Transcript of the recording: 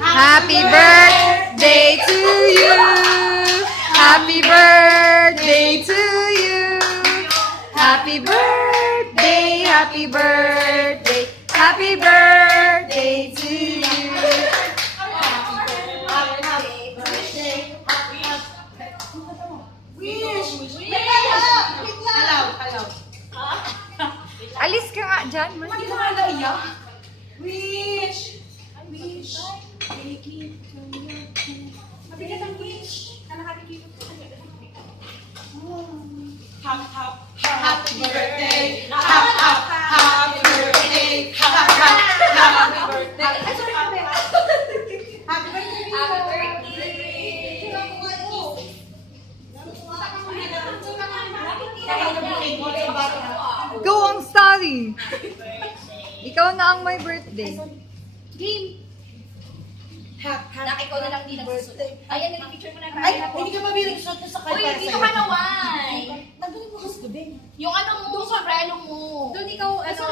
Happy birthday to you. Happy birthday to you. Happy birthday, happy birthday, happy birthday to you. Alis ka nga dyan, man. Hindi ka nga iyak. Wish! Wish! Mabigat ang wish. Happy birthday! Happy birthday! Happy birthday! Ay, sorry, happy birthday! Happy birthday! Go ang study. Ikaw na ang may birthday. Game! Ikaw na lang din nagsusunod. Ayan, nag-picture mo na. Ay, hindi ka mabiling suot sa Uy, kanya. dito ka na, why? Nandun mo kasi ko din. Yung ano mo, sombrero mo. Doon ikaw, ano,